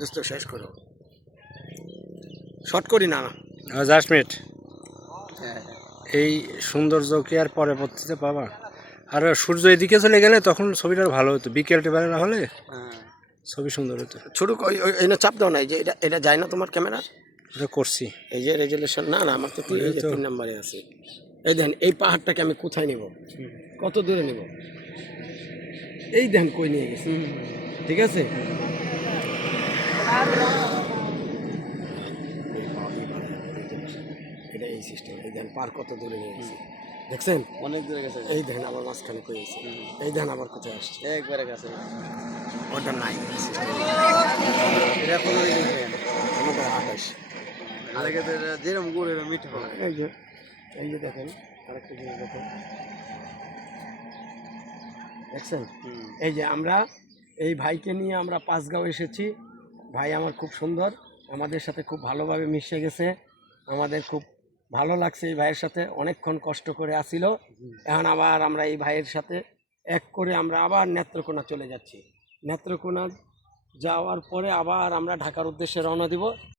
দোস্ত শেষ করো। শর্ট করি না না? জাসমিট হ্যাঁ এই সৌন্দর্য কি আর পরে পড়তে পাবা? আর সূর্য এদিকে চলে গেলে তখন ছবিটা ভালো হতো। বিকেল টেবেলা হলে ছবি সুন্দর হতো। ছোট এই না চাপ দাও না এই যে এটা এটা যায় না তোমার ক্যামেরা এটা করছি। এই যে রেজুলেশন না না আমার তো তিন- তিন নম্বরে আছে। এই দেখেন এই পাহাড়টাকে আমি কোথায় নেব? কত দূরে নেব? এই দেখেন কই নিয়ে গেছি। ঠিক আছে? এটা এই সিস্টেম এই দেখেন পার কত দূরে নিয়ে গেছি দেখছেন? অনেক দূরে গেছে। এই দেখেন আবার মাঝখানে কই আছে। এই দেখেন আবার কোথায় আসছে। একবারে গেছে। ওটা নাই। এটা কোনো আমাদের আঠাশ আগে তো যেরকম গুড় এরকম মিঠা হবে এই যে এই যে দেখেন আরেকটা জিনিস দেখেন। দেখছেন? এই যে আমরা এই ভাইকে নিয়ে আমরা পাঁচগাঁও এসেছি। ভাই আমার খুব সুন্দর। আমাদের সাথে খুব ভালোভাবে মিশে গেছে। আমাদের খুব ভালো লাগছে এই ভাইয়ের সাথে। অনেকক্ষণ কষ্ট করে আসিল। এখন আবার আমরা এই ভাইয়ের সাথে এক করে আমরা আবার নেত্রকোনা চলে যাচ্ছি। নেত্রকোনা যাওয়ার পরে আবার আমরা ঢাকার উদ্দেশ্যে রওনা দিব।